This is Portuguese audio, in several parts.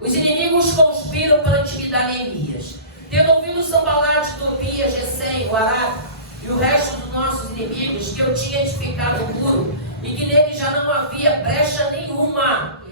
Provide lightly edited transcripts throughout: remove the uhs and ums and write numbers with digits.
Os inimigos conspiram para intimidar Neemias. Tendo ouvido Sanbalate, Tobias, Gesem, o Arabe e o resto dos nossos inimigos, que eu tinha edificado o muro e que nele já não havia brecha nenhuma,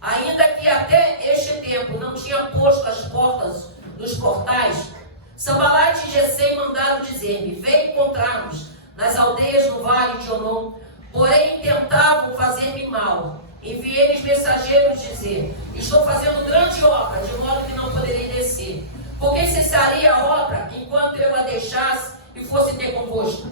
ainda que até este tempo não tinha posto as portas dos portais, Sanbalate e Gesem mandaram dizer-me: vem encontrar-nos nas aldeias no vale de Onom. Porém tentavam fazer-me mal. Enviei-lhes mensageiros dizer: estou fazendo grande obra, de modo que não poderei descer. Porque cessaria a obra enquanto eu a deixasse e fosse decomposta.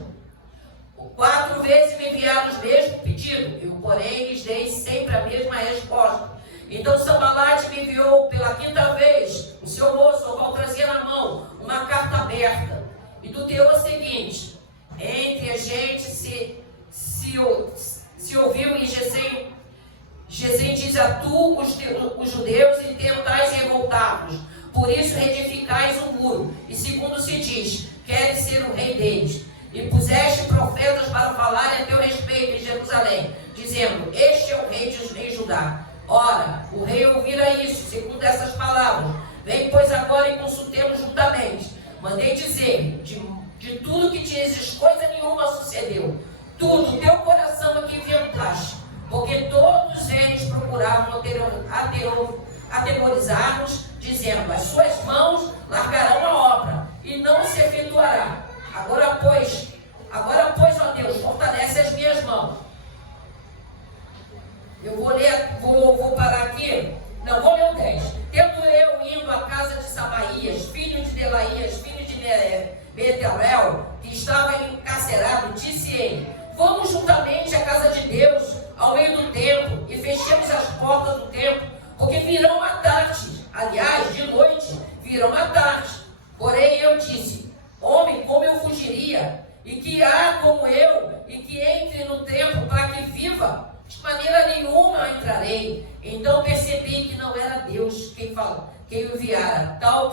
4 vezes me enviaram os mesmos pedidos, eu, porém, lhes dei sempre a mesma resposta. Então Sanbalate me enviou pela 5ª vez o seu moço, ao qual trazia na mão uma carta aberta, e do teor seguinte: entre a gente se ouviu em Gesem diz a tu, os judeus, e tentais revoltar-vos. Por isso reedificais o muro, e segundo se diz, queres ser o rei deles. E puseste profetas para falarem a teu respeito em Jerusalém, dizendo: este é o rei de Judá. Ora, o rei ouvira isso, segundo essas palavras. Vem, pois, agora e consultemos juntamente. Mandei dizer, de tudo que dizes, coisa nenhuma sucedeu. Tudo, teu coração é que inventaste. Porque todos eles procuravam atemorizar-nos, dizendo: as suas mãos largarão a obra, e não se efetuará. Agora, pois, ó Deus, fortalece as minhas mãos. Eu vou parar aqui. Não, vou ler o 10. Tendo eu indo à casa de Samaías, filho de Delaías, filho de Betelel, que estava encarcerado, disse ele: vamos juntamente à casa de Deus, ao meio do templo, e fechemos as portas do templo, porque virão matar-te. Aliás, de noite virão matar-te. Porém eu disse: homem, como eu fugiria? E que há como eu, e que entre no templo para que viva? De maneira nenhuma entrarei. Então percebi que não era Deus quem o enviara. Tal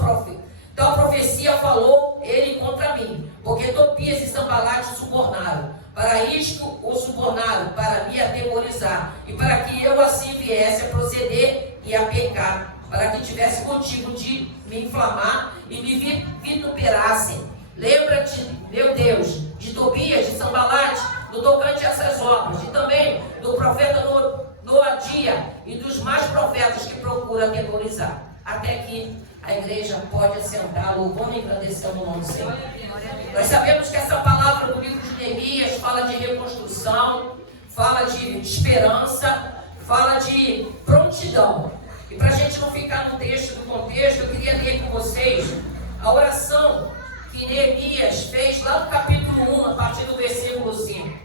profecia falou ele contra mim, porque Tobias e Sanbalate subornaram. Para isto o subornaram, para me atemorizar, e para que eu assim viesse a proceder e a pecar, para que tivesse motivo de me inflamar e me vituperassem. Lembra-te, meu Deus, de Tobias, de Sanbalate, no tocante a essas obras, e também do profeta Noadia e dos mais profetas que procuram atemorizar. Até que a igreja pode assentar, louvando e agradecendo o nome do Senhor. Nós sabemos que essa palavra do livro de Neemias fala de reconstrução, fala de esperança, fala de prontidão. E para a gente não ficar no texto do contexto, eu queria ler com vocês a oração que Neemias fez lá no capítulo 1, a partir do versículo 5.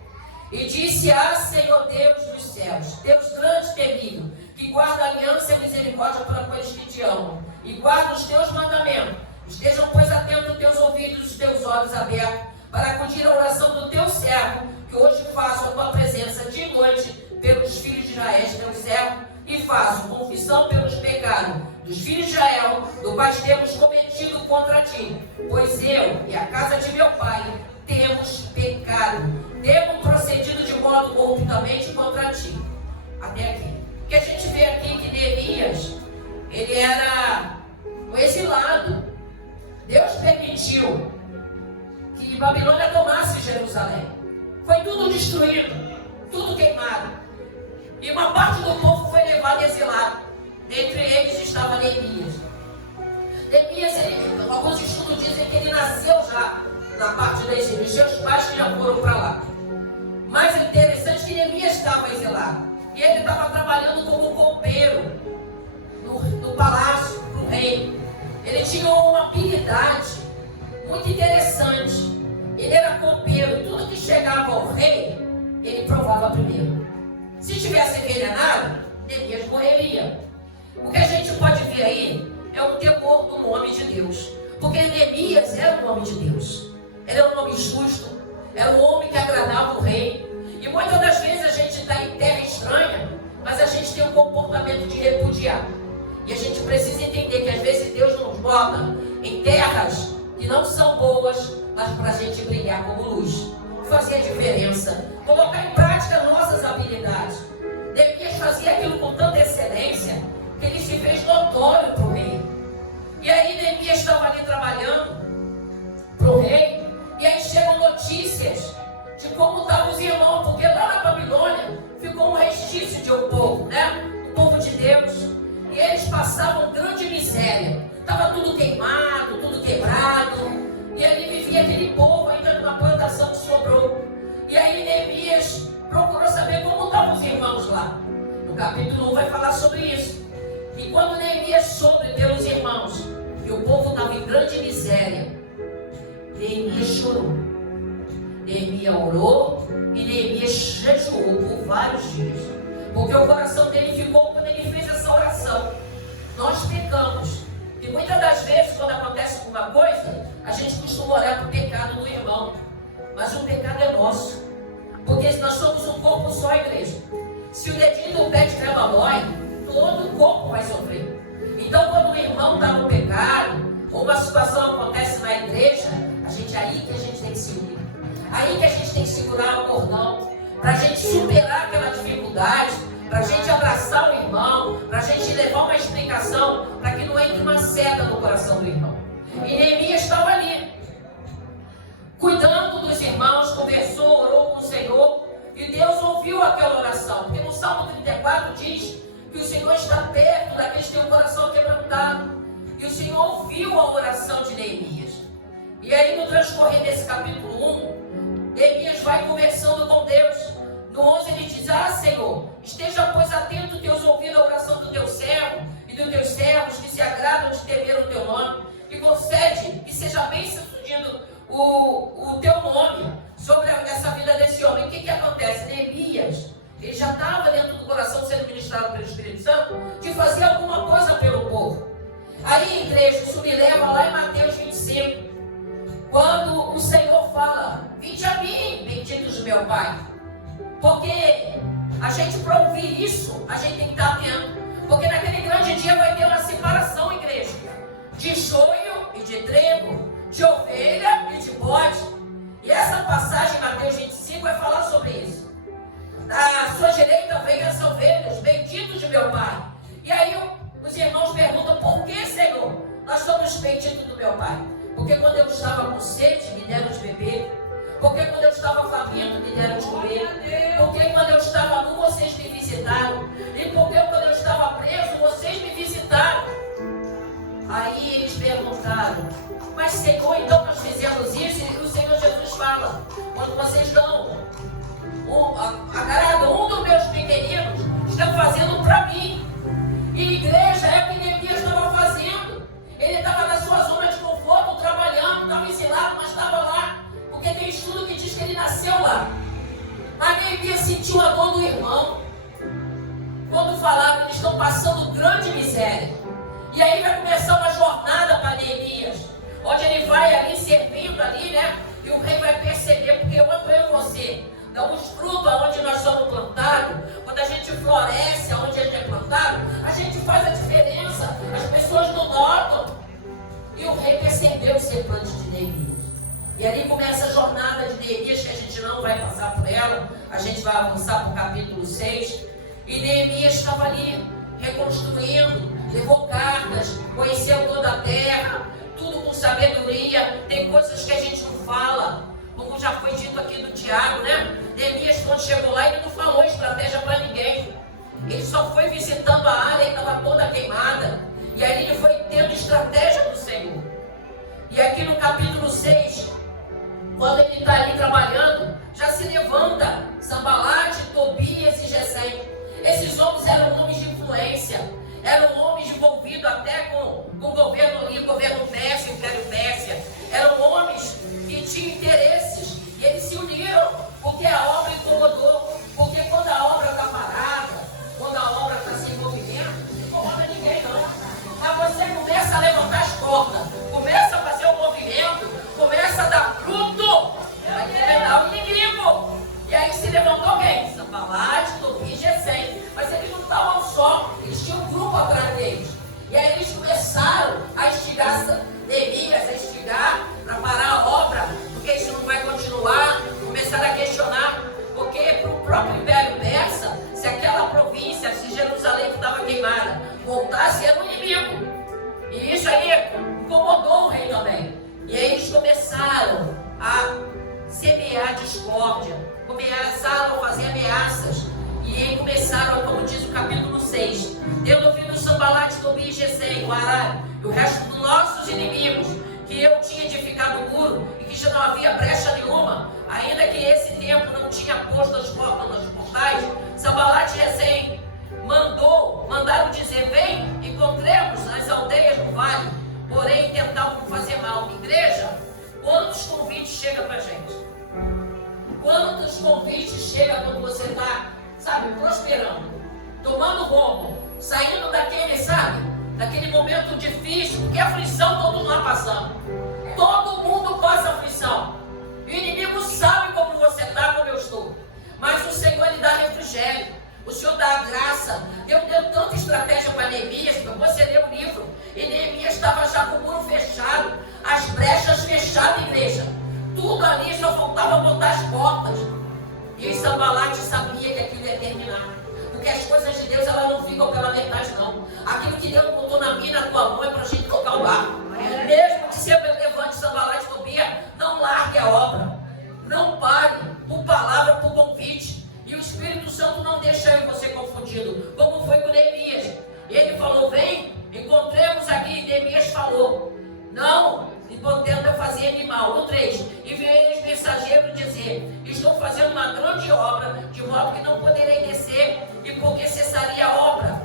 E disse: Senhor Deus dos céus, Deus grande e temível, que guarda a aliança e a misericórdia para aqueles que te amam, e guarda os teus mandamentos. Estejam, pois, atentos os teus ouvidos e os teus olhos abertos, para acudir a oração do teu servo, que hoje faço a tua presença de noite pelos filhos de Israel, teu servo, e faço confissão pelos pecados dos filhos de Israel, do quais temos cometido contra ti. Pois eu e a casa de meu pai temos pecado, temos procedido de modo corruptamente contra ti. Até aqui. O que a gente vê aqui que Neemias, ele era um exilado. Deus permitiu que Babilônia tomasse Jerusalém. Foi tudo destruído, tudo queimado. E uma parte do povo foi levado exilado. Dentre eles estava Neemias. Neemias, alguns estudos dizem que ele nasceu já na parte do exílio. Os seus pais que já foram para lá. Mas o interessante é que Neemias estava exilado. E ele estava trabalhando como copeiro no palácio do rei. Ele tinha uma habilidade muito interessante. Ele era copeiro. Tudo que chegava ao rei, ele provava primeiro. Se tivesse envenenado, Neemias morreria. O que a gente pode ver aí é o temor do nome de Deus. Porque Neemias era um homem de Deus. Ele era um homem justo. Era um homem que agradava o rei. E muitas das vezes a gente está em terra estranha, mas a gente tem um comportamento de repudiar. E a gente precisa entender que às vezes Deus nos bota em terras que não são boas, mas para a gente brilhar como luz. Fazer a diferença. Colocar em prática nossas habilidades. Neemias fazia aquilo com tanta excelência que ele se fez notório porque o coração dele ficou quando ele fez essa oração. Nós pecamos. E muitas das vezes, quando acontece alguma coisa, a gente costuma orar para o pecado do irmão. Mas o pecado é nosso. Porque nós somos um corpo só, igreja. Se o dedinho do pé estiver malói, todo o corpo vai sofrer. Então, quando o irmão está no pecado, ou uma situação acontece na igreja, aí que a gente tem que se unir. Aí que a gente tem que segurar o cordão, para a gente superar aquela dificuldade, para a gente abraçar o irmão, para a gente levar uma explicação, para que não entre uma seta no coração do irmão. E Neemias estava ali, cuidando dos irmãos, conversou, orou com o Senhor, e Deus ouviu aquela oração, porque no Salmo 34 diz que o Senhor está perto daqueles que têm o coração quebrantado. E o Senhor ouviu a oração de Neemias. E aí, no transcorrer desse capítulo 1, Neemias vai conversando com Deus. No 11 ele diz: Senhor, esteja pois atento teus ouvidos à oração do teu servo e dos teus servos que se agradam de temer o teu nome, e concede que seja bem sucedido o teu nome sobre essa vida desse homem. O que acontece? Neemias, ele já estava dentro do coração sendo ministrado pelo Espírito Santo de fazer alguma coisa pelo povo. Aí, igreja, isso me leva lá em Mateus 25, quando o Senhor fala: vinde a mim, benditos do meu Pai. Porque a gente, para ouvir isso, a gente tem que estar atento. Porque naquele grande dia vai ter uma separação, igreja, de joio e de trigo, de ovelha e de bode. E essa passagem, Mateus 25, vai falar sobre isso. À sua direita vem as ovelhas, benditos de meu Pai. E aí os irmãos perguntam: por que, Senhor, nós somos benditos do meu Pai? Porque quando eu estava com sede, me deram de beber. Porque quando eu estava faminto, me deram de comer. Porque quando eu estava nu, vocês me visitaram. E porque quando eu estava preso, vocês me visitaram. Aí eles perguntaram: mas Senhor, então nós fizemos isso? E o Senhor Jesus fala: quando vocês dão agrado um dos meus pequeninos, estão fazendo para mim. E igreja é o que Neemias estava fazendo. Ele estava na sua zona de conforto, trabalhando, estava exilado, mas estava lá. Porque tem estudo que diz que ele nasceu lá. Mas Neemias sentiu a dor do irmão. Quando falaram, eles estão passando grande miséria. E aí vai começar uma jornada para Neemias, onde ele vai ali servindo ali, né? E o rei vai perceber, porque quando eu e você damos fruto aonde nós somos plantados, quando a gente floresce aonde a gente é plantado, a gente faz a diferença. As pessoas não notam. E o rei percebeu o semblante de Neemias. E ali começa a jornada de Neemias, que a gente não vai passar por ela. A gente vai avançar para o capítulo 6. E Neemias estava ali, reconstruindo, levou cartas, conheceu toda a terra, tudo com sabedoria. Tem coisas que a gente não fala, como já foi dito aqui do Tiago, né? Neemias, quando chegou lá, ele não falou estratégia para ninguém. Ele só foi visitando a área e estava toda queimada. E aí ele foi tendo estratégia do Senhor. E aqui no capítulo 6, quando ele está ali trabalhando, já se levanta Sambalate, Tobias e Gesem. Esses homens eram homens de influência, eram homens envolvidos até com o governo ali, o governo Pérsia, o Império Pérsia. Eram homens que tinham interesses e eles se uniram porque a obra incomodou. Porque quando a obra está parada, quando a obra está sem movimento, não incomoda ninguém não. Mas você começa a levantar as cordas, começa a fazer o movimento, começa a dar fruto, vai enfrentar o inimigo. E aí se levantou quem? Sambalate, Tobias e Gesem. Mas eles não estavam só, eles tinham um grupo atrás deles. E aí eles começaram a instigar Neemias, a instigar para parar a obra, porque isso não vai continuar. Começaram a questionar, porque para o próprio Império Persa, se aquela província, se Jerusalém que estava queimada, voltasse, era um inimigo. E isso aí incomodou o rei também. E aí eles começaram a semear discórdia, começaram a fazer ameaças. E aí começaram, como diz o capítulo 6, tendo ouvido Sambalate, Tobias e Gesem, o Arábio, e o resto dos nossos inimigos, que eu tinha edificado o muro e que já não havia brecha nenhuma, ainda que esse tempo não tinha posto as portas nas portais, Sambalate e Gesem mandaram dizer: vem, encontremos nas aldeias do vale, porém tentavam fazer mal. Igreja, quantos convites chegam pra gente? Quantos convites chegam quando você está, sabe, prosperando? tomando rumo, saindo daquele, sabe, daquele momento difícil, porque aflição todos nós passamos. Todo mundo passa aflição. O inimigo sabe como você está, como eu estou. Mas o Senhor, Ele dá refrigério. O Senhor dá a graça. Deus deu tanta estratégia para Neemias, para você ler o livro. E Neemias estava já com o muro fechado, as brechas fechadas, igreja. Tudo ali, só faltava botar as portas. E Sanbalate sabia que aquilo ia terminar. Porque as coisas de Deus, elas não ficam pela metade, não. Aquilo que Deus botou na minha, na tua mão, é para a gente tocar o barco. Mesmo que você levante Sanbalate e Tobia, não largue a obra. Não pare, por palavra, por convite. E o Espírito Santo não deixa eu e você confundido, como foi com Neemias. Ele falou, vem, encontremos aqui. E Neemias falou, não, tenta fazer-me mal. No 3, e veio os mensageiros dizer, estou fazendo uma grande obra, de modo que não poderei descer, e porque cessaria a obra?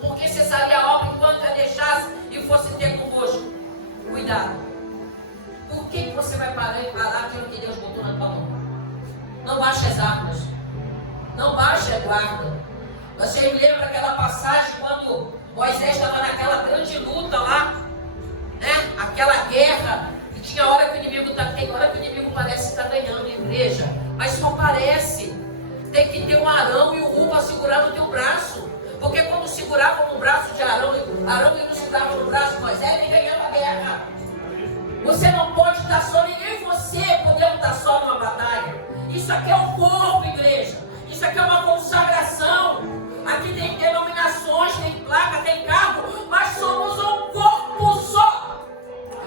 Porque cessaria a obra enquanto a deixasse e fosse ter convosco. Cuidado. Por que você vai parar aquilo que Deus botou na tua mão? Não baixe as armas. Não baixe a guarda. Você lembra aquela passagem quando Moisés estava naquela grande luta lá, né? Aquela guerra, e tinha hora que o inimigo tem hora que o inimigo parece estar ganhando, igreja, mas só parece. Tem que ter um Arão e um para segurar no teu braço, porque quando segurava no braço de Arão e não segurava no braço de Moisés, ele ganhava a guerra. Você não pode estar só, nem você podemos estar só numa batalha. Isso aqui é um corpo, igreja. Isso aqui é uma consagração. Aqui tem denominações, tem placa, tem cargo, mas somos um corpo só.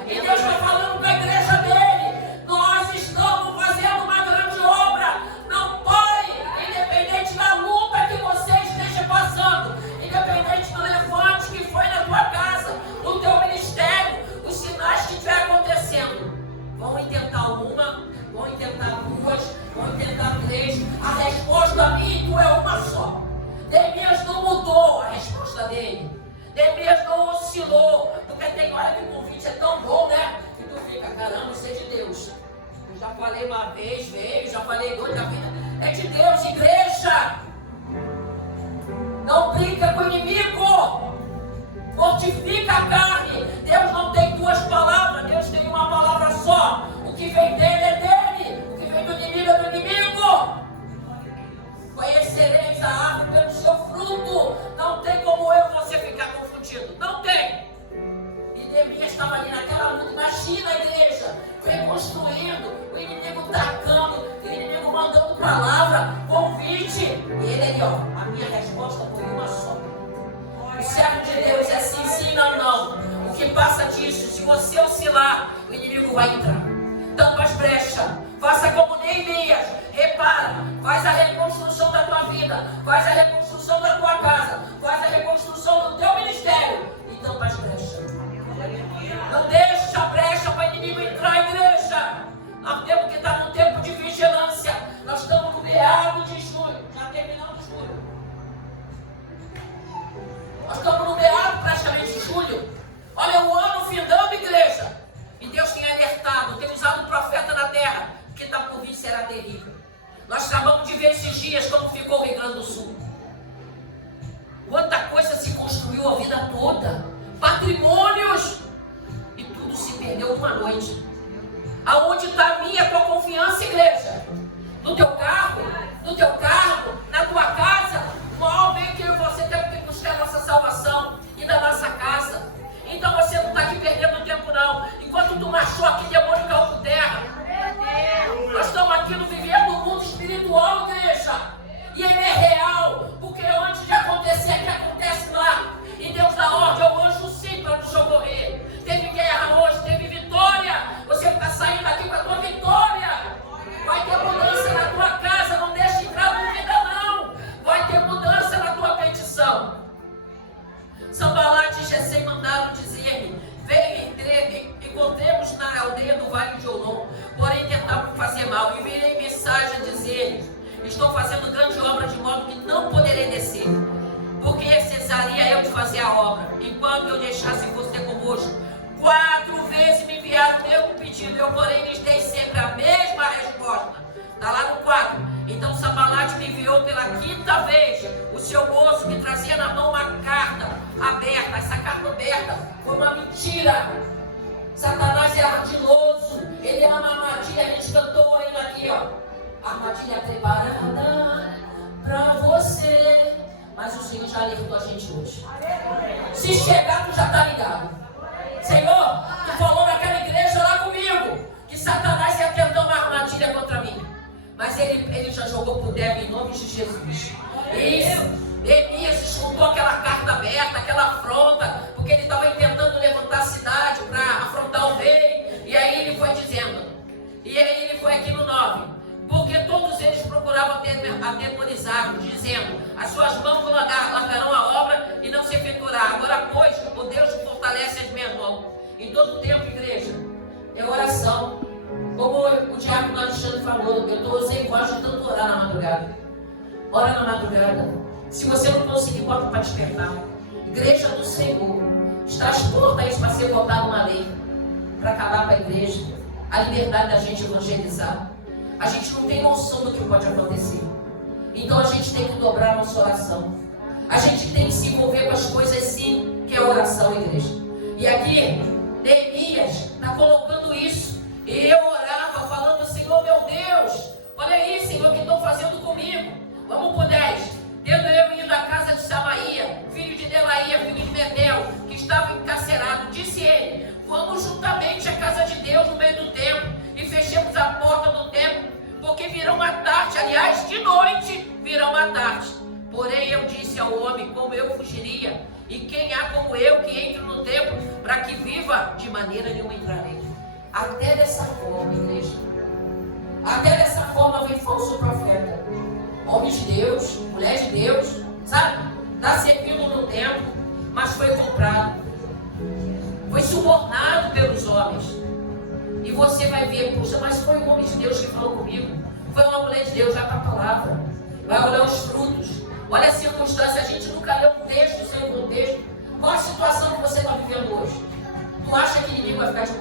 E Deus está falando com a igreja dele. Nós estamos fazendo uma grande obra. Não pare, independente da luta que você esteja passando, independente do levante que foi na tua casa, no teu ministério, os sinais que estiver acontecendo. Vão intentar uma, vão intentar duas, vão tentar três. A resposta minha é uma só. Neemias não mudou a resposta dele. Neemias não oscilou. Porque tem hora que o convite é tão bom, né? Que tu fica, caramba, isso é de Deus. Eu já falei uma vez, veio, já falei outra vida. É de Deus, igreja. Não brinca com o inimigo. Mortifica a carne. Deus não tem duas palavras, Deus tem uma palavra só. O que vem dele é dele. O que vem do inimigo é do inimigo. Conhecereis a árvore pelo seu fruto. Não tem como eu e você ficar confundido. Não tem. E Neemias estava ali naquela luta. Imagina a igreja reconstruindo, o inimigo tacando, o inimigo mandando palavra, convite. E ele ali, ó, a minha resposta foi uma só. O servo de Deus é sim, não, não. O que passa disso, se você oscilar, o inimigo vai entrar. Tampa as brechas. Faça como Neemias. Repara. Faz a reconstrução da tua vida. Faz a reconstrução da tua casa. Faz a reconstrução do teu ministério. E tampa as brechas. Não deixa a brecha para o inimigo entrar, igreja. Nós temos que estar num tempo de vigilância. Nós estamos no meado de julho. Já terminamos julho. Nós estamos no meado praticamente de julho. Olha o ano findando, igreja. E Deus tem alertado, tem usado um profeta na terra, que está por vir será terrível. Nós acabamos de ver esses dias como ficou o Rio Grande do Sul. Quanta coisa se construiu a vida toda. Patrimônios. E tudo se perdeu numa noite. Aonde está a minha, a tua confiança, igreja? No teu carro, na tua casa. No maior bem que eu e você temos que buscar a nossa salvação e da nossa casa. Então você não está aqui perdendo tempo, não. Enquanto tu marchou aqui, demônio caiu por terra. Nós estamos aqui vivendo um mundo espiritual, igreja. E ele é real. Porque antes de acontecer, é que acontece lá. E Deus dá ordem ao anjo sim para nos socorrer. Teve guerra hoje, teve vitória. Você está saindo aqui com a tua vitória. Vai ter mudança na tua casa. Não deixe entrar dúvida, não. Vai ter mudança na tua petição. Sanbalate e Gesem mandaram dizer-me: venha, encontremos na aldeia do Vale de Olom, porém tentavam fazer mal. E virei mensagem a dizer-lhes: estou fazendo grande obra, de modo que não poderei descer, porque cesaria eu de fazer a obra, enquanto eu deixasse você convosco. 4 vezes me enviaram o mesmo pedido, eu porém lhes dei sempre a mesma resposta: Está lá no 4. Então Sambalate me enviou pela 5ª vez o seu moço que trazia na mão uma carta aberta. Essa carta aberta foi uma mentira. Satanás é ardiloso. Ele é uma armadilha. A gente cantou ainda aqui, ó. Armadilha preparada para você. Mas o Senhor já alertou a gente hoje. Se chegar, tu já está ligado. Senhor, tu falou naquela igreja lá comigo que Satanás ia tentar uma armadilha contra mim. Mas ele já jogou pro diabo em nome de Jesus. Isso. Neemias escutou aquela carta aberta, aquela afronta, porque ele estava tentando levantar a cidade para afrontar o rei. E aí ele foi dizendo. E aí ele foi aqui no 9. Porque todos eles procuravam atemorizar-lo, dizendo: as suas mãos largarão a obra e não se efetuará. Agora, pois, o Deus que fortalece as minhas mãos. Em todo tempo, igreja, é oração. Como o diácono Alexandre falou, eu estou sem voz de tanto orar na madrugada. Ora na madrugada. Se você não conseguir, bota para despertar. Igreja do Senhor. Está exposta a isso para ser votada uma lei. Para acabar com a igreja. A liberdade da gente evangelizar. A gente não tem noção do que pode acontecer. Então a gente tem que dobrar a nossa oração. A gente tem que se envolver com as coisas sim, que é oração, igreja. E aqui, Neemias está colocando isso. E eu orava falando: Senhor meu Deus, olha aí, Senhor, o que estão fazendo comigo. Vamos por 10. Tendo eu ido à casa de Samaia, filho de Delaía, filho de Metel, que estava encarcerado, disse ele: vamos juntamente à casa de Deus no meio do templo e fechemos a porta do templo, porque virão matar-te. Aliás, de noite virão matar-te. Porém eu disse ao homem: como eu fugiria? E quem há como eu que entre no templo para que viva? De maneira nenhuma entrarei. Até dessa forma, igreja. Até dessa forma vem falso profeta. Homem de Deus, mulher de Deus, sabe? Está servindo no templo, mas foi comprado. Foi subornado pelos homens. E você vai ver: puxa, mas foi um homem de Deus que falou comigo. Foi uma mulher de Deus, já para a palavra. Vai olhar os frutos. Olha a circunstância. A gente nunca leu um texto sem contexto. Qual a situação que você está vivendo hoje? Tu acha que ninguém vai ficar de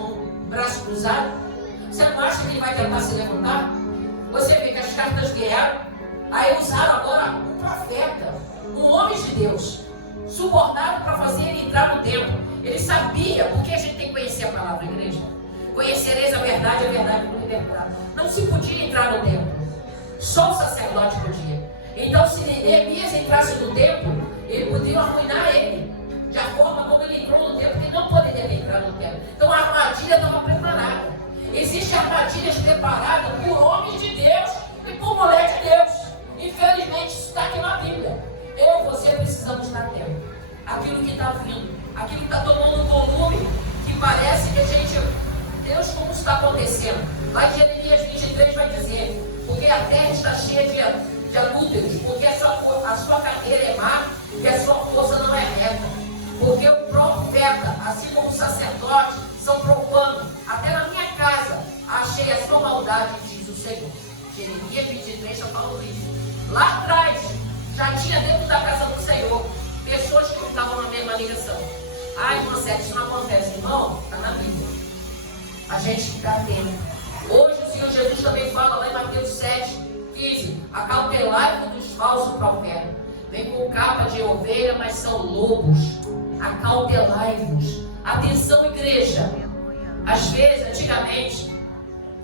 braço cruzado? Você não acha que ele vai tentar se levantar? Você vê que as cartas vieram. Aí usaram agora um profeta, um homem de Deus, subornado para fazer ele entrar no templo. Ele sabia, porque a gente tem que conhecer a palavra, igreja. Conhecereis a verdade nos libertará. Não se podia entrar no templo. Só o sacerdote podia. Então, se Neemias entrasse no templo, ele podia arruinar ele. De a forma como ele entrou no templo, ele não poderia entrar no templo. Então a armadilha estava preparada. Existem armadilhas preparadas por homens de Deus e por mulher de Deus. Infelizmente, isso está aqui na Bíblia. Eu e você precisamos estar atento. Aquilo que está vindo, aquilo que está tomando um volume, que parece que a gente... Deus, como está acontecendo? Lá em Jeremias 23 vai dizer: porque a terra está cheia de adúlteros, porque a sua carreira é má e a sua força não é reta. Porque o profeta, assim como o sacerdote, são profanos. Até na minha casa achei a sua maldade, diz o Senhor. Jeremias 23 já falou isso. Lá atrás, já tinha dentro da casa do Senhor pessoas que não estavam na mesma ligação. Ai, irmã Sete, isso não acontece, irmão? Está na Bíblia. A gente fica atento. Hoje o Senhor Jesus também fala lá em Mateus 7:15: acautelai-vos dos falsos profetas. Vem com capa de ovelha, mas são lobos. Acautelai-vos. Atenção, igreja. Às vezes, antigamente,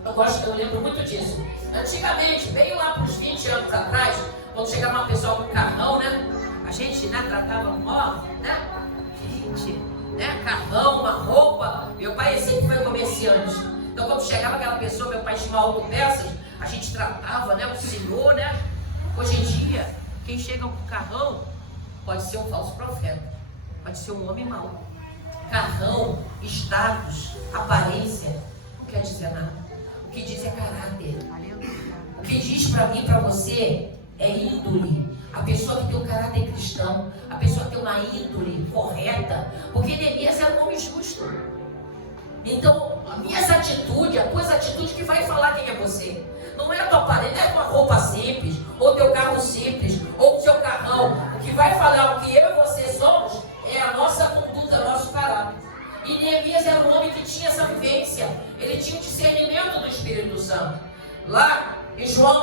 eu lembro muito disso. Antigamente, veio lá para os 20 anos atrás, quando chegava uma pessoa com carrão, né? A gente, né, tratava, né? Gente, né? Carrão, uma roupa. Meu pai sempre foi comerciante. Então, quando chegava aquela pessoa, meu pai tinha uma autopeças, a gente tratava, né, o senhor, né? Hoje em dia, quem chega com carrão pode ser um falso profeta, pode ser um homem mau. Carrão, status, aparência, não quer dizer nada. O que diz é caráter. O que diz para mim e para você é índole. A pessoa que tem um caráter cristão, a pessoa que tem uma índole correta, porque Neemias era um homem justo. Então, as minhas atitudes, a tua atitude que vai falar quem é você. Não é a tua aparência, não é a tua roupa simples, ou teu carro simples, ou o seu carrão. O que vai falar o que eu e você somos é a nossa conduta, o nosso caráter. E Neemias era um homem que tinha essa vivência. Ele tinha o discernimento do Espírito Santo. Lá em João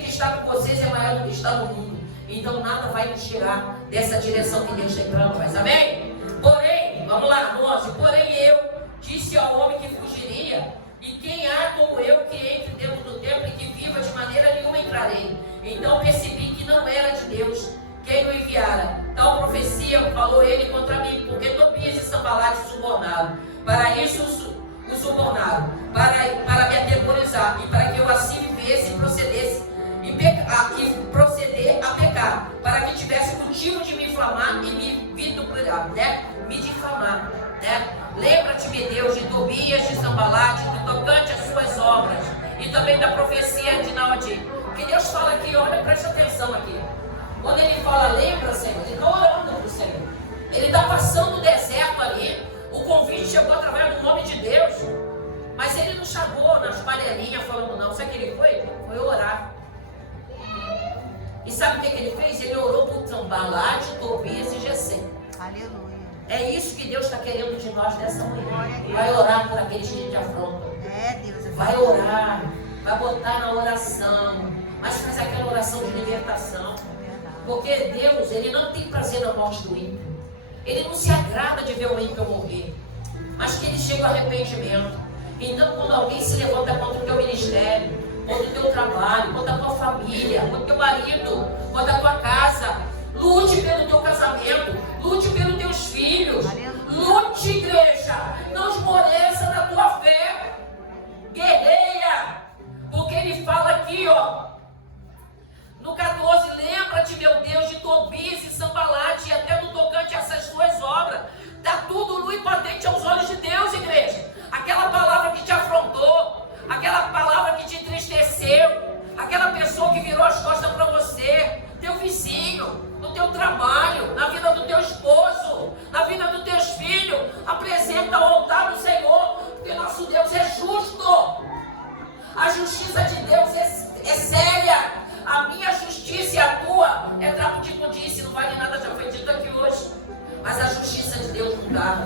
que está com vocês é maior do que está no mundo. Então nada vai nos tirar dessa direção que Deus tem para nós. Amém? Porém, vamos lá, 11. Porém eu disse ao homem que fugiria, e quem há como eu que entre dentro do templo e que viva de maneira nenhuma entrarei. Então percebi que não era de Deus quem o enviara. Tal profecia falou ele contra mim, porque Tobias e Sanbalate subornaram. Para isso o subornaram, para me atemorizar, e para que eu assim vivesse e procedesse e proceder a pecar, para que tivesse motivo de me inflamar e me vituperar, né? Me difamar, né? Lembra-te-me, Deus, de Tobias, de Sanbalate, do tocante às suas obras, e também da profecia de Naudi. O que Deus fala aqui, olha, presta atenção aqui. Quando ele fala, lembra, Senhor, ele está orando para o Senhor. Ele está passando o deserto ali. O convite chegou através do nome de Deus. Mas ele não chegou nas panelinhas falando, não. Sabe o que ele foi? Foi orar. E sabe o que ele fez? Ele orou por Sanbalate, Tobias e Gesem. Aleluia. É isso que Deus está querendo de nós nessa manhã. Vai orar por aqueles que te afrontam. Deus. Vai orar. Vai botar na oração. Mas faz aquela oração de libertação. Porque Deus, Ele não tem prazer na morte do ímpio. Ele não se agrada de ver o ímpio morrer. Mas que ele chegue ao arrependimento. Então, quando alguém se levanta contra o teu ministério, contra o teu trabalho, contra a tua família, contra o teu marido, contra a tua casa, lute pelo teu casamento, lute pelos teus filhos. Lute, igreja. Não esmoreça na tua fé. Guerreia. Porque ele fala aqui, ó. No 14, lembra-te, meu Deus, de Tobias e Sanbalate, e até no tocante a essas tuas obras. Está tudo nu e patente aos olhos de Deus, igreja. Aquela palavra que te afrontou, aquela palavra que te entristeceu, aquela pessoa que virou as costas para você, teu vizinho, no teu trabalho, na vida do teu esposo, na vida dos teus filhos, apresenta ao altar do Senhor, porque nosso Deus é justo. A justiça de Deus é séria. A minha justiça e a tua é trapo de imundície, não vale nada, já foi dito aqui hoje. Mas a justiça de Deus não dá.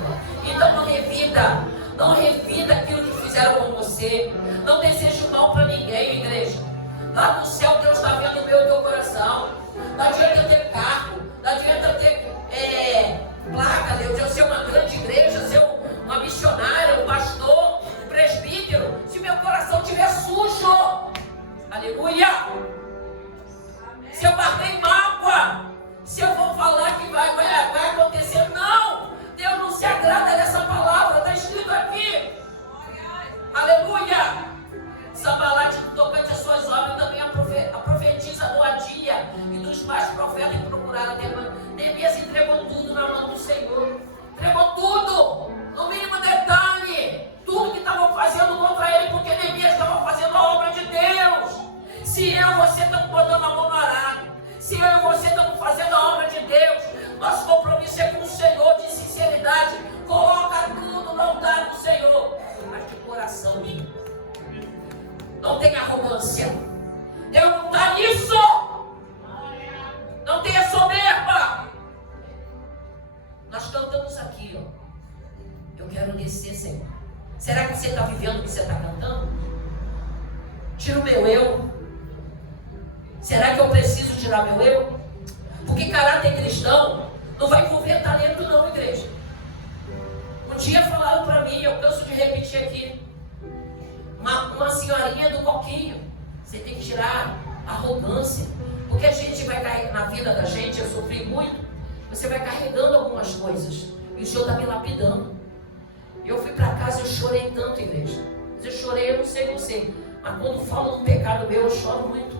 Então não revida aquilo que fizeram com você. Não deseje mal para ninguém, igreja. Lá no céu Deus está vendo o meu e o teu coração. Não adianta eu ter cargo, não adianta eu ter placa, Deus, eu ser uma grande igreja, ser uma missionária, um pastor, um presbítero, se meu coração estiver sujo. Aleluia! Se eu guardei mágoa, se eu vou falar que vai acontecer, não! Deus não se agrada dessa palavra, está escrito aqui. Aleluia! Sanbalate, tocante às suas obras, também a profetiza Noadia e dos mais profetas que procuraram Neemias entregou tudo na mão do Senhor. Entregou tudo, no mínimo detalhe, tudo que estavam fazendo contra ele, porque Neemias estava fazendo a obra de Deus. Se eu e você estamos botando a mão no arado, se eu e você estamos fazendo a obra de Deus, nosso compromisso é com o Senhor, de sinceridade. Coloca tudo no altar do Senhor, mas de coração. Não tenha arrogância. Deus não está nisso. Não tenha soberba. Nós cantamos aqui, ó. Eu quero descer, Senhor. Será que você está vivendo o que você está cantando? Tira o meu eu. Será que eu preciso tirar meu eu? Porque caráter cristão não vai envolver talento não, igreja. Um dia falaram para mim, eu canso de repetir aqui, uma senhorinha do coquinho. Você tem que tirar a arrogância. Porque a gente vai carregar, na vida da gente, eu sofri muito, você vai carregando algumas coisas. E o Senhor está me lapidando. Eu fui para casa e eu chorei tanto, igreja. Eu chorei, eu não sei você. Mas quando falo um pecado meu, eu choro muito.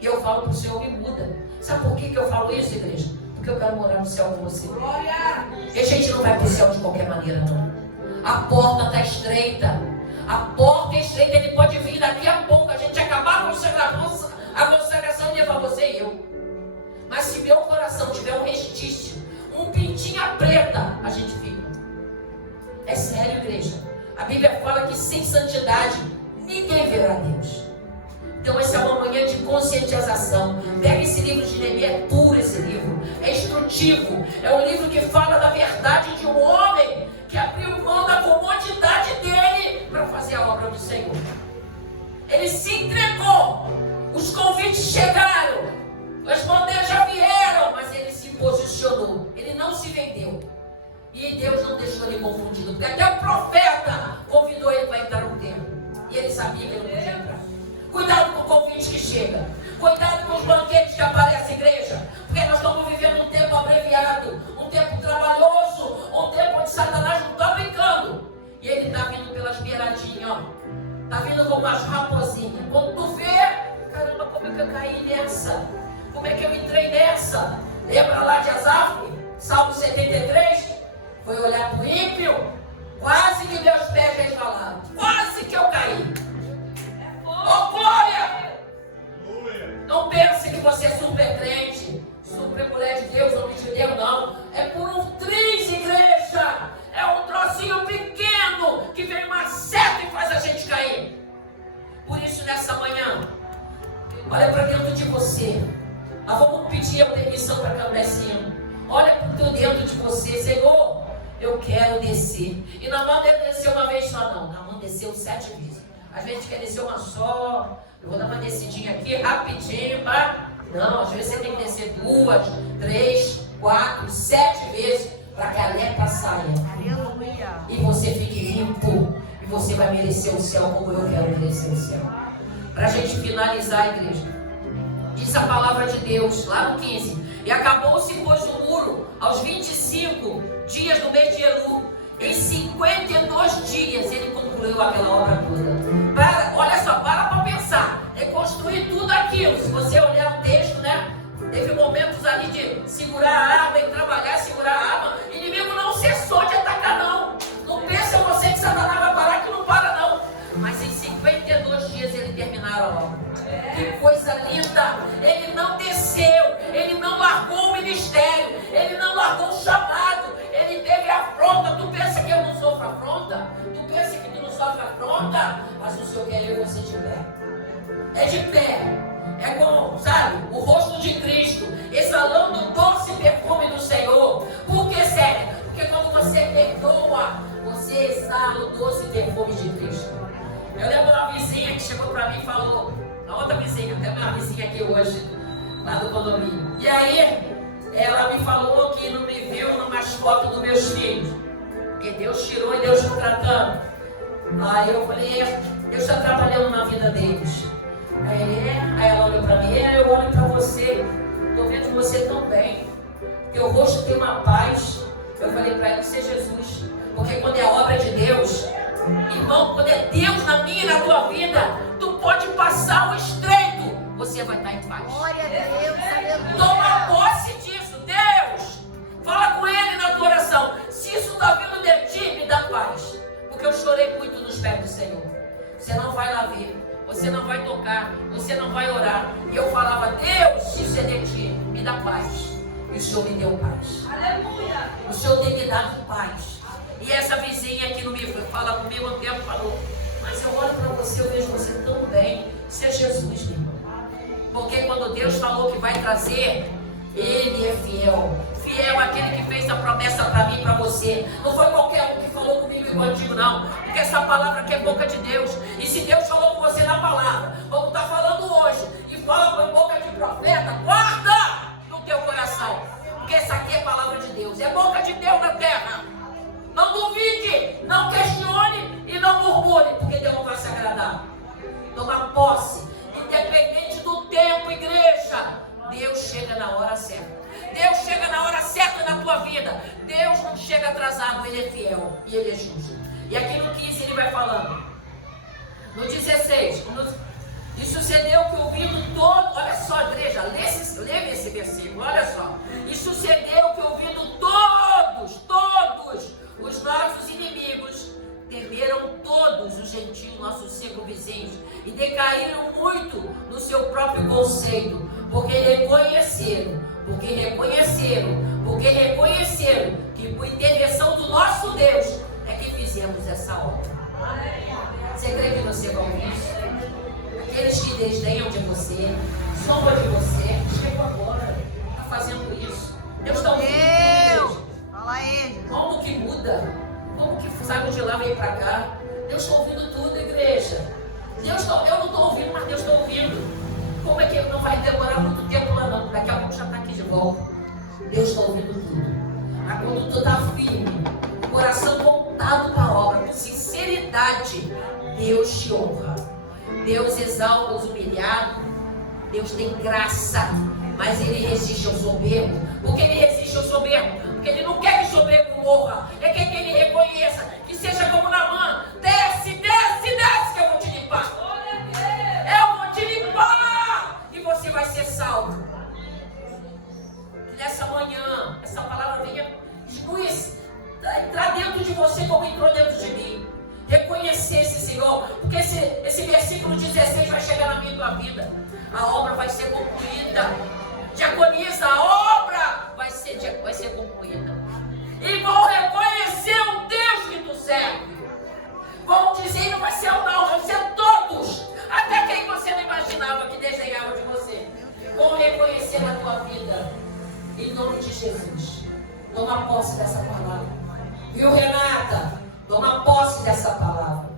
E eu falo para o Senhor, me muda. Sabe por que eu falo isso, igreja? Porque eu quero morar no céu com você. Glória! E a gente não vai para o céu de qualquer maneira, não. A porta está estreita. A porta é estreita, ele pode vir daqui a pouco. A gente acabar a consagração e levar você e eu. Mas se meu coração tiver um restício, um pintinha preta, a gente fica. É sério, igreja. A Bíblia fala que sem santidade ninguém verá Deus. Então essa é uma manhã de conscientização. Pega esse livro de Neemias, é puro esse livro. É instrutivo. É um livro que fala da verdade de um homem que abriu mão da comodidade dele para fazer a obra do Senhor. Ele se entregou. Os convites clientes chegaram, as bandejas já vieram, mas ele se posicionou, ele não se vendeu. E Deus não deixou ele confundido, porque até o profeta convidou ele para entrar no templo. E ele sabia que ele não podia entrar. Cuidado com o convite que chega. Cuidado com os banquetes que aparecem na igreja. Porque nós estamos vivendo um tempo abreviado, um tempo trabalhoso, um tempo onde Satanás não está brincando. E ele está vindo pelas beiradinhas, ó. Está vindo como umas raposinhas. Quando tu vê, caramba, como é que eu caí nessa? Como é que eu entrei nessa? Lembra lá de Asaf? Salmo 73? Foi olhar para o ímpio, quase que meus pés resvalaram. Quase que eu caí. Oh, glória! Não pense que você é super crente, super mulher de Deus, homem de Deus, não. É por um triz, igreja. É um trocinho pequeno que vem uma seta e faz a gente cair. Por isso, nessa manhã, olha para dentro de você. Vamos pedir a permissão para a câmera cima. Olha para dentro de você, Senhor, eu quero descer. E não vamos descer uma vez só, não. Nós vamos descer 7 vezes. Às vezes a gente quer descer uma só. Eu vou dar uma descidinha aqui, rapidinho, tá? Não, às vezes você tem que descer 2, 3, 4, 7 vezes para que a lepra saia. E você fique limpo. E você vai merecer o céu como eu quero merecer o céu. Para a gente finalizar, a igreja, diz a palavra de Deus, lá no 15. E acabou-se, pois, o muro aos 25 dias do mês de Elu. Em 52 dias ele concluiu aquela obra toda. Olha só, para pensar. Reconstruir tudo aquilo. Se você olhar o texto, né? Teve momentos ali de segurar a arma e trabalhar, segurar a arma. O inimigo não cessou de atacar, não. Não pensa você que Satanás vai parar, que não para, não. Mas em 52 dias ele terminaram a obra. Que coisa linda! Ele não desceu, ele não largou o ministério, ele não largou o chamado, ele teve afronta. Tu pensa que eu não sofro afronta? Tu pensa que tu não sofre afronta? Mas o Senhor quer eu e você de pé. É de pé. É como, sabe, o rosto de Cristo, exalando o doce perfume do Senhor. Por que, sério? Porque quando você perdoa, você exala o doce perfume de Cristo. Eu lembro uma vizinha que chegou para mim e falou, a outra vizinha, até uma vizinha aqui hoje, lá do condomínio. E aí, ela me falou que não me viu numas fotos dos meus filhos. Porque Deus tirou e Deus está tratando. Aí eu falei, Deus está trabalhando na vida deles. Aí ela olhou para mim, eu olho para você, estou vendo você tão bem. Teu rosto tem uma paz. Eu falei para ela, isso é Jesus. Porque quando é obra de Deus, irmão, quando é Deus na minha e na tua vida, tu pode passar o estreito, você vai estar em paz. Glória a Deus. Toma posse disso, Deus. Fala com Ele na tua oração. Se isso está vindo de ti, me dá paz. Porque eu chorei muito nos pés do Senhor. Você não vai lá ver, você não vai tocar, você não vai orar. E eu falava, Deus, se isso é de ti, me dá paz. E o Senhor me deu paz. Aleluia. O Senhor tem me dado paz. E essa vizinha que não me fala comigo há um tempo falou, mas eu olho para você, eu vejo você tão bem. Isso é Jesus, meu irmão. Porque quando Deus falou que vai trazer, Ele é fiel. Fiel é aquele que fez a promessa para mim e para você. Não foi qualquer um que falou comigo e contigo, não. Porque essa palavra aqui é boca de Deus. E se Deus falou com você na palavra, como está falando hoje, e fala com a boca de profeta, guarda no teu coração. Porque essa aqui é palavra de Deus. É boca de Deus na terra. Não duvide, não questione e não murmure, porque Deus não vai se agradar. Toma posse. Independente do tempo, igreja, Deus chega na hora certa. Deus chega na hora certa na tua vida. Deus não chega atrasado, Ele é fiel e Ele é justo. E aqui no 15 ele vai falando. No 16, e sucedeu que ouvindo todo, olha só, igreja, lê esse versículo, olha só. E sucedeu que ouvindo todos os nossos inimigos, temeram todos os gentios, nossos circunvizinhos, e decaíram muito no seu próprio conceito, porque reconheceram que por intervenção do nosso Deus é que fizemos essa obra. Você crê que você vai isso? Aqueles que desdenham de você, zombam de você, chegou agora, está fazendo isso. Deus está ouvindo tudo. Fala aí. Como que muda? Como que saiu de lá e veio para cá? Deus está ouvindo tudo, igreja. Eu não estou ouvindo, mas Deus está ouvindo. Como é que ele não vai tu está firme, coração voltado para a obra, com sinceridade, Deus te honra. Deus exalta os humilhados. Deus tem graça, mas Ele resiste ao soberbo. Por que Ele resiste ao soberbo? Porque Ele não quer que o soberbo morra. Ele quer que Ele reconheça, que seja como Naamã. Desce, desce, desce, que eu vou te limpar. Eu vou te limpar e você vai ser salvo. Que nessa manhã, essa palavra venha entrar dentro de você como entrou dentro de mim. Reconhecer esse Senhor, porque esse versículo 16 vai chegar na minha e tua vida. A obra vai ser concluída. Diaconisa, a obra vai ser concluída. E vão reconhecer o Deus que tu serve. Vão dizer, não vai ser um não, vai ser todos. Até quem você não imaginava que desenhava de você. Vão reconhecer na tua vida. Em nome de Jesus. Toma posse dessa palavra. Viu, Renata? Toma posse dessa palavra.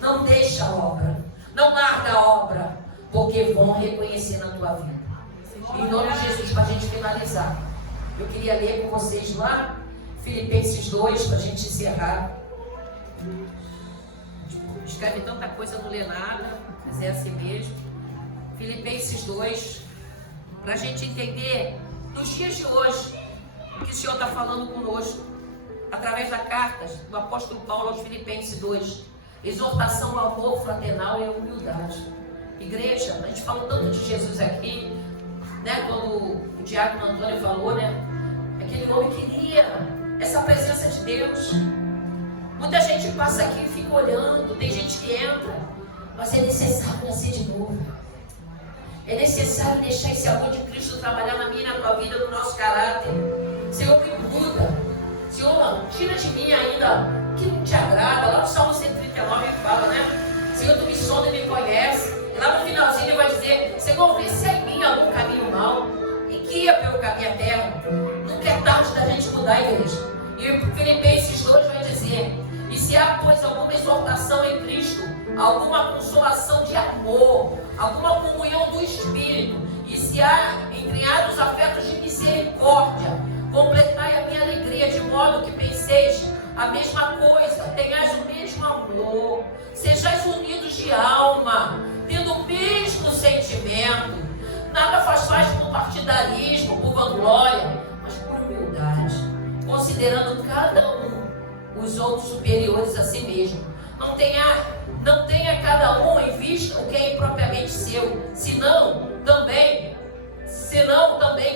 Não deixa a obra. Não larga a obra. Porque vão reconhecer na tua vida. Em nome de Jesus, para a gente finalizar. Eu queria ler com vocês lá Filipenses 2, para a gente encerrar. Escreve tanta coisa, não lê nada. Mas é assim mesmo. Filipenses 2. Para a gente entender nos dias de hoje o que o Senhor está falando conosco. Através da carta do apóstolo Paulo aos Filipenses 2. Exortação ao amor fraternal e à humildade. Igreja, a gente falou tanto de Jesus aqui, né? Quando o diácono Antônio falou, né? Aquele homem queria essa presença de Deus. Muita gente passa aqui e fica olhando, tem gente que entra, mas é necessário nascer de novo. É necessário deixar esse amor de Cristo trabalhar na minha e na tua vida, no nosso caráter. Senhor, me muda. Senhor, tira de mim ainda que não te agrada. Lá no Salmo 139 ele fala, né? Senhor, tu me sonda e me conhece. E lá no finalzinho ele vai dizer, Senhor, vê se é em mim algum caminho mau e guia pelo caminho eterno. Nunca é tarde da gente mudar, igreja. E Filipenses 2 vai dizer, e se há, pois, alguma exortação em Cristo, alguma consolação de amor, alguma comunhão do Espírito, e se há entranhados afetos de misericórdia, completai a minha alegria, de modo que penseis a mesma coisa, tenhais o mesmo amor, sejais unidos de alma, tendo o mesmo sentimento. Nada faz parte por partidarismo, por vanglória, mas por humildade, considerando cada um os outros superiores a si mesmo. Não tenha cada um em vista o que é impropriamente seu, senão também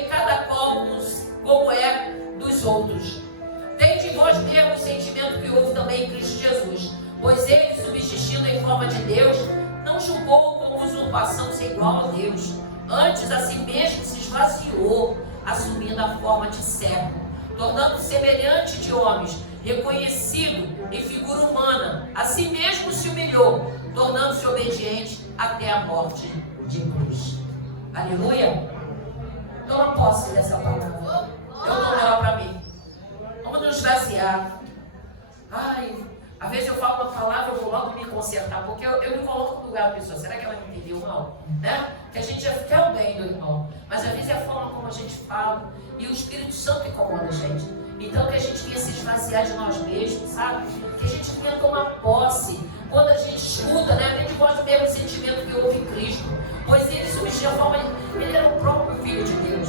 cada qual como é dos outros. Tende vós mesmo o sentimento que houve também em Cristo Jesus, pois ele, subsistindo em forma de Deus, não julgou como usurpação ser igual a Deus, antes a si mesmo se esvaziou, assumindo a forma de servo, tornando-se semelhante de homens, reconhecido em figura humana, a si mesmo se humilhou, tornando-se obediente até a morte de cruz. Aleluia! Toma posse dessa palavra. Eu estou melhor para mim. Vamos nos esvaziar. Ai, às vezes eu falo uma palavra, eu vou logo me consertar, porque eu me coloco no lugar da pessoa. Será que ela me entendeu mal? Né? Que a gente já fica bem do irmão. Mas às vezes é a forma como a gente fala. E o Espírito Santo incomoda a gente. Então que a gente venha se esvaziar de nós mesmos, sabe? Que a gente venha tomar posse. Quando a gente escuta, né? Tem de voz o mesmo sentimento que houve em Cristo. Pois ele substituiu a forma, ele era o próprio Filho de Deus.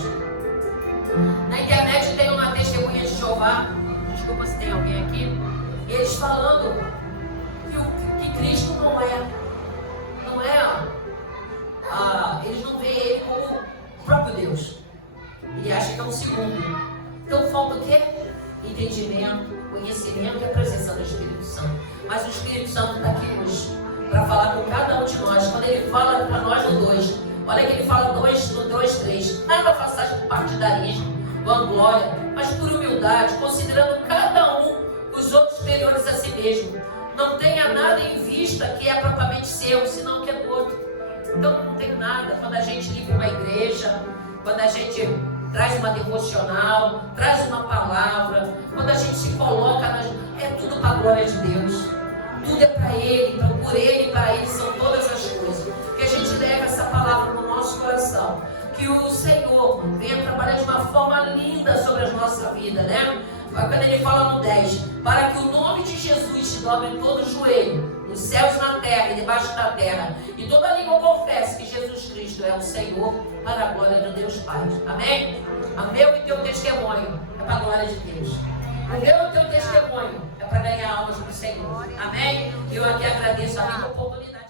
Na internet tem uma testemunha de Jeová. Desculpa se tem alguém aqui. Eles falando que Cristo não é. Eles não veem ele como o próprio Deus. Ele acha que é um segundo. Então falta o quê? Entendimento, conhecimento e a presença do Espírito Santo. Mas o Espírito Santo está aqui hoje para falar com cada um de nós. Quando ele fala para nós no 2, olha que ele fala no 2, 3. Nada façais por partidarismo, vanglória, mas por humildade, considerando cada um os outros superiores a si mesmo. Não tenha nada em vista que é propriamente seu, senão que é do outro. Então não tem nada. Quando a gente liga uma igreja, quando a gente traz uma devocional, traz uma palavra, quando a gente se coloca, é tudo para a glória de Deus. Tudo é para Ele, por Ele e para Ele são todas as coisas. Que a gente leve essa palavra no nosso coração. Que o Senhor venha trabalhar de uma forma linda sobre a nossa vida, né? quando ele fala no 10, para que o nome de Jesus se dobre em todo o joelho, nos céus, na terra e debaixo da terra, e toda língua confesse que Jesus Cristo é o Senhor, para a glória de Deus Pai. Amém? O meu e teu testemunho é para a glória de Deus. O meu e teu testemunho é para ganhar almas do Senhor. Amém? Eu aqui agradeço a minha oportunidade.